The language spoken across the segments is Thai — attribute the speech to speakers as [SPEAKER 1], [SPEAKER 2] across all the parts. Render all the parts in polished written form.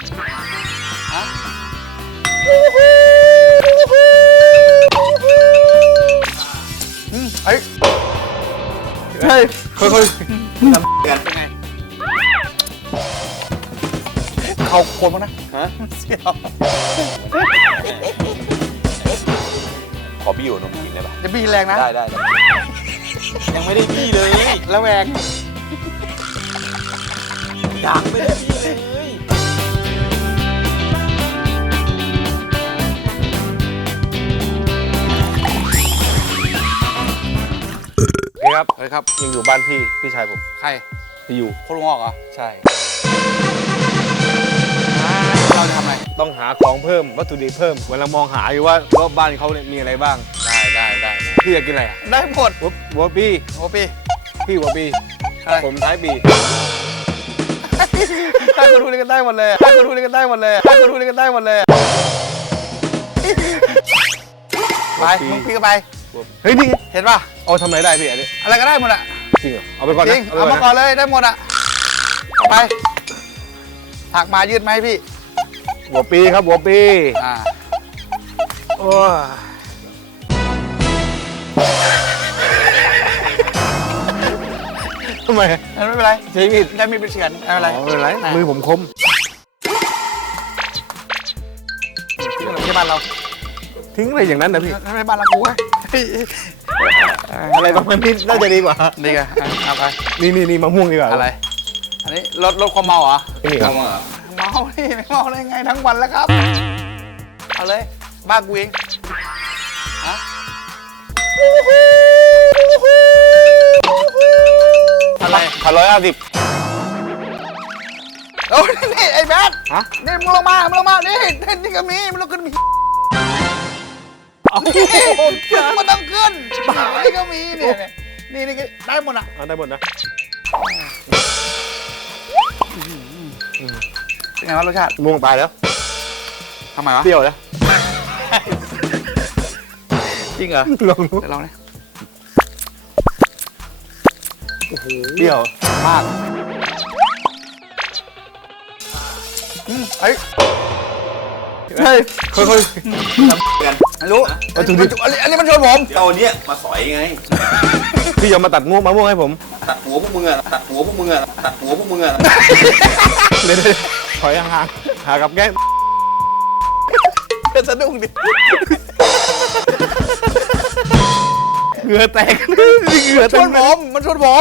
[SPEAKER 1] ฮะเฮ้ยใช่ค่อยๆทำกันเป็นไงเขาโคนมั้งนะฮะเสี่ยว
[SPEAKER 2] ขอบี้อยู่นมกินได้ปะ
[SPEAKER 1] จะบี้แรงนะ
[SPEAKER 2] ได้ยังไม่ได้บี้เลย
[SPEAKER 1] แล้วแรง
[SPEAKER 2] ยังไม่ได้บี้เลย
[SPEAKER 1] ครับเฮ้ยครับ
[SPEAKER 2] ยังอยู่บ้านพี่ชายผม
[SPEAKER 1] ใคร
[SPEAKER 2] อยู่
[SPEAKER 1] โคตรงอกเหรอ
[SPEAKER 2] ใช่
[SPEAKER 1] เราจะทำอะไร
[SPEAKER 2] ต้องหาของเพิ่มวัตถุดิบเพิ่มเวลามองหาอยู่ว่ารอบบ้านเขาเนี่ยมีอะไรบ้าง
[SPEAKER 1] ได้
[SPEAKER 2] พี่อยากกินอะไร
[SPEAKER 1] ได้หมด
[SPEAKER 2] วัวปี้พี่วัวปี้ผมท้ายปี
[SPEAKER 1] ถ้าคุณดูนี่กันได้หมดเลยไปมึงพี่ก็ไป
[SPEAKER 2] เฮ้ยนี่
[SPEAKER 1] เห็นป่ะ
[SPEAKER 2] เอาทำอะไรได้พี่อันนี้
[SPEAKER 1] อะไรก็ได้หมดอะ
[SPEAKER 2] จริงเหรอเอาไปก่อน
[SPEAKER 1] จริงเอามาก่อนเลยได้หมดอะไปถักมายืดไหมพี่
[SPEAKER 2] วัวปี้ครับวัวปี้โอ้ทำไม
[SPEAKER 1] ไม่เป็นไร
[SPEAKER 2] ใช้มีด
[SPEAKER 1] ได้มีดเป็นเฉือนไม่เป็นไร
[SPEAKER 2] มือผมคม
[SPEAKER 1] ที่บ้านเรา
[SPEAKER 2] ทิ้งอะไรอย่างนั้นนะพี่
[SPEAKER 1] ไม่บ้านเรากู
[SPEAKER 2] อะไรประมาณนี้น่าจะดีกว่า
[SPEAKER 1] ดีไงเอาไป
[SPEAKER 2] นี่มะม่วงดีกว่า
[SPEAKER 1] อะไรอันนี้ลดความเมาเหรอ
[SPEAKER 2] นี่ครับ
[SPEAKER 1] เมานี่ไม่เมาได้ไงทั้งวันแล้วครับเอาเลยบ้ากูเองฮะอะไร
[SPEAKER 2] 150
[SPEAKER 1] โอ้นี่ไอ้แบทนี่มึงลงมานี่ก็มีมึงลงขึ้นมีมันต้องขึ้นนี่ก็มีนี่ก็ได้หมดอ่ะ
[SPEAKER 2] ได้หมดนะ
[SPEAKER 1] เป็นไงวะรสชาติ
[SPEAKER 2] ม่วงตายแล้ว
[SPEAKER 1] ทำไมวะ
[SPEAKER 2] เปรี้ยวแล้ว
[SPEAKER 1] จริงเหรอ
[SPEAKER 2] ลองดู
[SPEAKER 1] ลองเลย
[SPEAKER 2] โอ้โหเปรี้ยว
[SPEAKER 1] มากเฮ้ย
[SPEAKER 2] ใช่ค่อย
[SPEAKER 1] ๆกันรู้อันนี้มันชวนผม
[SPEAKER 3] เอาเนี้ยมาสอยไง
[SPEAKER 2] พี่ยอมมาตัดมะม่วงให้ผม
[SPEAKER 3] ตัดหัวพวกมึงอะตัดหัวพวกมึงอะ
[SPEAKER 2] เดี๋ยวถอยห่างหากับแก้ม
[SPEAKER 1] จะสะดุ้งดิ
[SPEAKER 2] เหงื่อแตก
[SPEAKER 1] ชวนผมมันชวนผม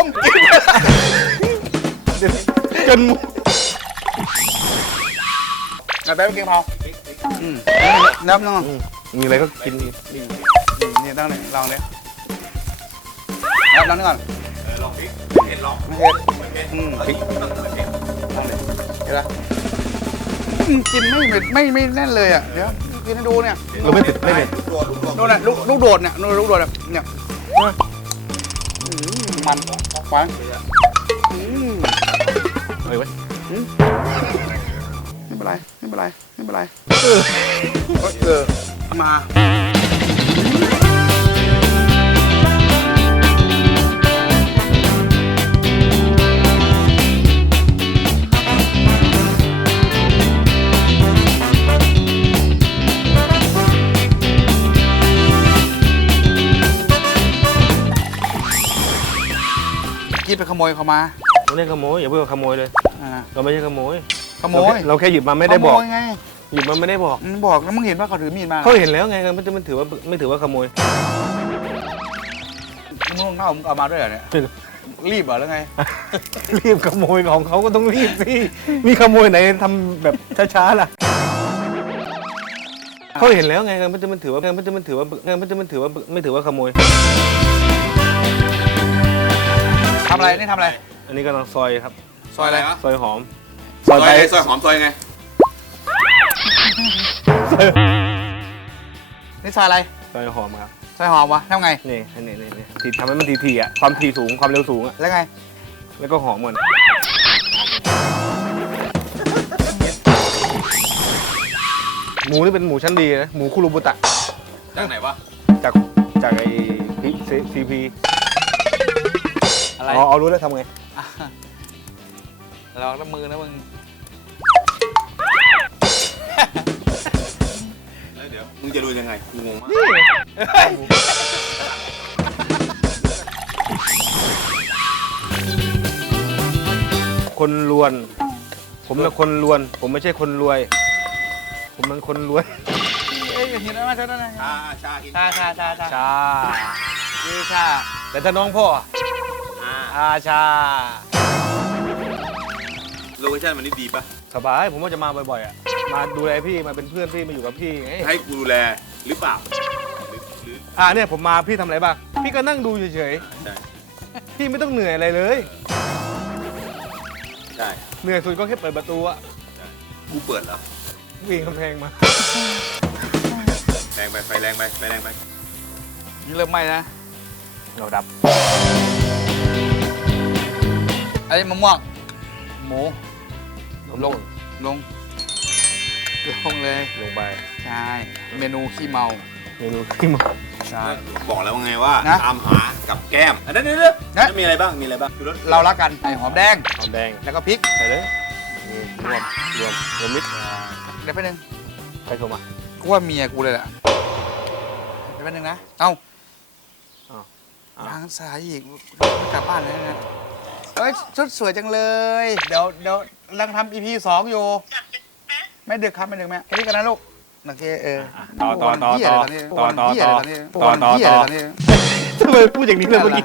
[SPEAKER 2] จน
[SPEAKER 1] แป๊บกินพอนับน้อง
[SPEAKER 2] มีอะไรก็กิน
[SPEAKER 1] นี่ตั้งเลยลองเลยนับก่อน
[SPEAKER 3] ลองพริกเห็ดลอง
[SPEAKER 1] ไม่เห็ดพริกลองเลยเห็นไหมกินไม่แน่นเลยอ่ะเดี๋ยวกินให้ดูเนี่ย
[SPEAKER 2] เราไม่ติด
[SPEAKER 1] โน่นน่ะลูกโดดเนี่ยลูกโดดเนี่ยมันฟัง
[SPEAKER 2] เฮ้ย
[SPEAKER 1] ไม่เป็นไรมากี้ไปขโมยเขามา
[SPEAKER 2] ไม่ได้ขโมยอย่าเพิ่งขโมยเลยเราไม่ใช่ขโมยเราแค่หยิบมาไม่ได้บอก
[SPEAKER 1] ไง
[SPEAKER 2] หยิบมาไม่ได้บอก
[SPEAKER 1] แล้วมึงเห็นว่าเขาถือมีดมา
[SPEAKER 2] เขาเห็นแล้วไงมันถือว่าไม่ถือว่าขโมย
[SPEAKER 1] มึงเอามาด้วยเหรอเนี่ยรีบเหรอแล้วไง
[SPEAKER 2] รีบขโมยของเขาก็ต้องรีบสิมีขโมยไหนทำแบบช้าๆล่ะเขาเห็นแล้วไงมันถือว่าไม่ถือว่าขโมย
[SPEAKER 1] ทำอะไรนี่ทำอะไร
[SPEAKER 2] อันนี้กำลังซอยครับ
[SPEAKER 1] ซอยอะไร
[SPEAKER 2] ซอยหอม
[SPEAKER 3] ซอยหอมซอยไง
[SPEAKER 1] นี่ซอยอะไร
[SPEAKER 2] ซอยหอมครับ
[SPEAKER 1] ซอยหอมวะทำไง
[SPEAKER 2] นี่ทีทำให้มันทีอ่ะความทีสูงความเร็วสูงอ่ะ
[SPEAKER 1] แล้วไง
[SPEAKER 2] แล้วก็หอมเหมือนหมูนี่เป็นหมูชั้นดีนะหมูคุรุบุตะ
[SPEAKER 3] จากไหนวะ
[SPEAKER 2] จากไอ้ซีพี
[SPEAKER 1] อะไร
[SPEAKER 2] เอารู้แล้วทำไง
[SPEAKER 1] ลองน้ำมือนะมึง
[SPEAKER 3] เป็นยังไงกูงงมาก
[SPEAKER 2] คนลวน ผมเป็นคนลวน ผมไม่ใช่คนรวย ผมเป็นคนรวย
[SPEAKER 1] เอ้ยเห็นไหมเท่านั้นนะ
[SPEAKER 3] ชากิน
[SPEAKER 1] ชาชาชาชา
[SPEAKER 2] ชา
[SPEAKER 1] นี่ชา
[SPEAKER 2] แต่ถ้าน้องพ่ออาชา
[SPEAKER 3] โลเคชั่นมันนี่ดีปะ
[SPEAKER 2] สบาย ผมว่าจะมาบ่อยๆอ่ะ มาดูแลพี่ มาเป็นเพื่อนพี่ มาอยู่กับพี่ไง
[SPEAKER 3] ให้กูดูแลหรือเปล่าหรือ
[SPEAKER 2] เนี่ยผมมาพี่ทำอะไรบ้าง พี่ก็นั่งดูเฉย
[SPEAKER 3] ใช่
[SPEAKER 2] ๆ พี่ไม่ต้องเหนื่อยอะไรเลย
[SPEAKER 3] ใช่
[SPEAKER 2] เหนื่อยสุดก็แค่เปิดประตูอะ
[SPEAKER 3] กูเปิดเหรอ
[SPEAKER 2] วิ่งกำแพงมา
[SPEAKER 3] แรงไปไฟแรงไปไฟแรงไป
[SPEAKER 1] นี่เริ่มไหม้นะ
[SPEAKER 2] เราดับ
[SPEAKER 1] อันนี้มะม่วงหมู
[SPEAKER 2] ลง
[SPEAKER 1] ลงเลย
[SPEAKER 2] ลงไป
[SPEAKER 1] ใช่เมนูขี้เมา
[SPEAKER 2] เมนูขึ้นมา
[SPEAKER 1] ใช่
[SPEAKER 3] บอกแล้วว่าไงว่า
[SPEAKER 1] นะ
[SPEAKER 3] ตามหากับแก้มอันนั้นเรื่อย
[SPEAKER 1] นะ
[SPEAKER 3] ๆมีอะไรบ้างมีอะไรบ้างคือรส
[SPEAKER 1] เรารักกันไอ้หอมแดง
[SPEAKER 2] หอมแดง
[SPEAKER 1] แล้วก็พริก
[SPEAKER 2] ใส่เลยนี่รวมมิตร
[SPEAKER 1] เดี๋ยวไปบนึง
[SPEAKER 2] ใครโทรมา
[SPEAKER 1] กูว่าเมียกูเลยแหละเดี๋ยวไปบนึงนะเอ้า
[SPEAKER 2] อ้าว
[SPEAKER 1] ทางสายอีกไม่กลับบ้านเลยนะเอ้ยชุดสวยจังเลย เดี๋ยวกำลังทำ EP 2 อยู่ ไม่ดึกครับไม่ดึกแม่แค่นี้กันนะลูกโอเค
[SPEAKER 2] ต่อ
[SPEAKER 1] วันเหี้ยอะไรตอนนี้วันเหี้ยอะไรตอนนี้วันเหี้ยอะไรตอนนี้
[SPEAKER 2] ทำไมพูดอย่างนี้เลยเมื่อกี้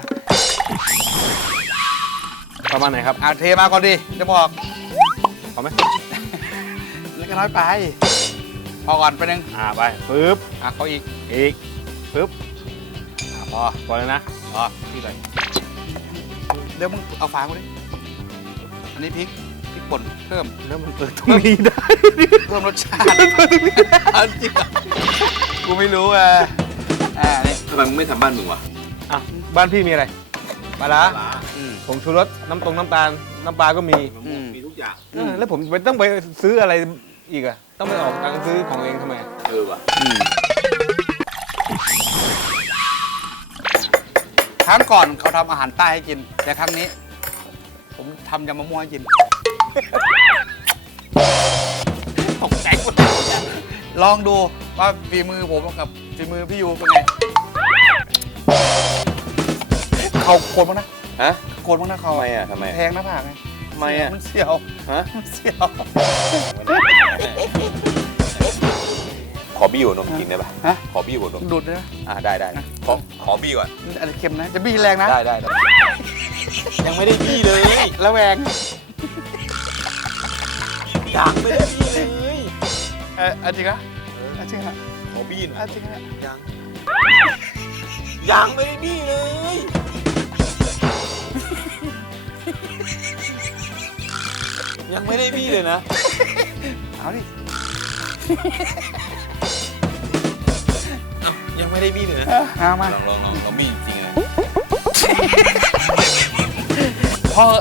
[SPEAKER 2] ประมาณไหนครับ
[SPEAKER 1] เทมาก่อนดิจะบอก
[SPEAKER 2] เอาไหม
[SPEAKER 1] เล็กน้อยไป พอก่อนไปหนึ่ง
[SPEAKER 2] ไปปึ๊บ
[SPEAKER 1] เขาอีก
[SPEAKER 2] ปึ๊บ
[SPEAKER 1] พอ
[SPEAKER 2] พอแล้วนะ
[SPEAKER 1] พอ
[SPEAKER 2] พี่ใส่
[SPEAKER 1] เดี๋ยวมึงเอาฝากูดิอันนี้พริกป่นเพิ่ม
[SPEAKER 2] แล้วมันเปิดตรงนี้ได้
[SPEAKER 1] เพิ่มรสชาติเอาจริงกูไม่รู้นี่
[SPEAKER 3] ทำไมมึงไม่ทำบ้านมึงวะ
[SPEAKER 2] อ่ะบ้านพี่มีอะไรปลาร้า
[SPEAKER 3] ปลา
[SPEAKER 2] ผงชูรสน้ำน้ำตาลน้ำปลาก็มี
[SPEAKER 3] มะม่วงมีทุกอย่าง
[SPEAKER 2] แล้วผมต้องไปซื้ออะไรอีกอะต้องไปออกตังค์ซื้อของเองทำไม
[SPEAKER 3] ว่ะ
[SPEAKER 1] ครั้งก่อนเขาทำอาหารใต้ให้กิน แต่ครั้งนี้ ผมทำยำมะม่วงให้กินตกใจหมดลองดูว่าฝีมือผมกับฝีมือพี่ยูเป็นไงเขาโกนบ้างนะ
[SPEAKER 3] ฮะ
[SPEAKER 1] โกนบ้างนะเขา
[SPEAKER 3] ทำไมอ่ะทำไม
[SPEAKER 1] แทงหน้าผากไง
[SPEAKER 3] ทำไมอ่ะ
[SPEAKER 1] มันเสียว
[SPEAKER 3] ฮะ
[SPEAKER 1] มันเสียว
[SPEAKER 3] ขอบี้หัวนมกินได้ปะ
[SPEAKER 1] ฮะ
[SPEAKER 3] ขอบี้หัวนม
[SPEAKER 1] ดูดเลยนะ
[SPEAKER 3] ได้ขอบี้ก่อน
[SPEAKER 1] อันนี้เค็มนะ จะบี้แรงนะ
[SPEAKER 3] ได้ยังไม่ได้บี้เลย
[SPEAKER 1] แล้วแวง
[SPEAKER 3] ยังไม่ได้บี้เลย
[SPEAKER 1] อันจริงนะอันจริงนะ
[SPEAKER 3] ขอบี้หน่
[SPEAKER 1] อั
[SPEAKER 3] อย
[SPEAKER 1] นจริงนะ
[SPEAKER 3] ยังไม่ได้บี้เลย ยังไม่ได้บี้เลยนะ
[SPEAKER 1] เอาดิ
[SPEAKER 3] ยังไม่ได้บี้เลยนะ
[SPEAKER 1] เอามา
[SPEAKER 3] ลองบี้จริงๆนะ
[SPEAKER 1] พอ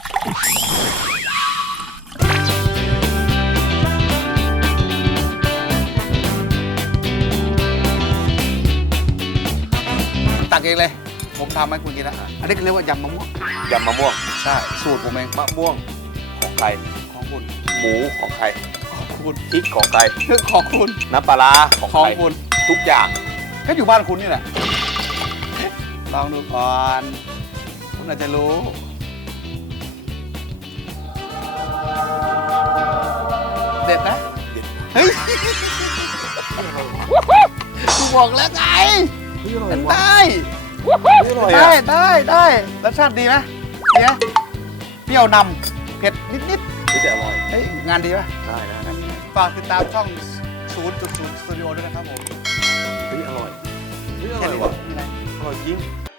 [SPEAKER 1] ตักเองเลย ผมทำให้คุณกินแล้วอันนี้เขาเรียกว่ายำมะม่วง
[SPEAKER 3] ยำมะม่วง
[SPEAKER 1] ใช่สูตรผมเอง
[SPEAKER 3] มะม่วงของใคร
[SPEAKER 1] ของคุณ
[SPEAKER 3] หมูของใคร
[SPEAKER 1] ของคุณ
[SPEAKER 3] พริกของใคร
[SPEAKER 1] ของคุณ
[SPEAKER 3] น้ำปลาร้าของ
[SPEAKER 1] ของ
[SPEAKER 3] ใคร
[SPEAKER 1] คุณ
[SPEAKER 3] ทุกอย่าง
[SPEAKER 1] ก็อยู่บ้านคุณนี่แหละลองดูก่อนคุณอาจจะรู้เด็ดนะเฮ้ยกูบอกแล้วไงมันได้ได้รสชาติดีไหมดีไหมเปรี้ยวนำเผ็ดนิด
[SPEAKER 3] ที่จะอร่อย
[SPEAKER 1] ๆเฮ้ยงานดีป่ะ
[SPEAKER 3] ได้
[SPEAKER 1] ฝากติดตามช่อง 0.0 สตูดิโอด้วยนะครับผม
[SPEAKER 3] เฮ้ยอร่อยเฮ้ยอ
[SPEAKER 1] แค่
[SPEAKER 3] ร่อย
[SPEAKER 1] นี้
[SPEAKER 3] ว่ะ
[SPEAKER 1] มีอะไร
[SPEAKER 3] อร่อยจริง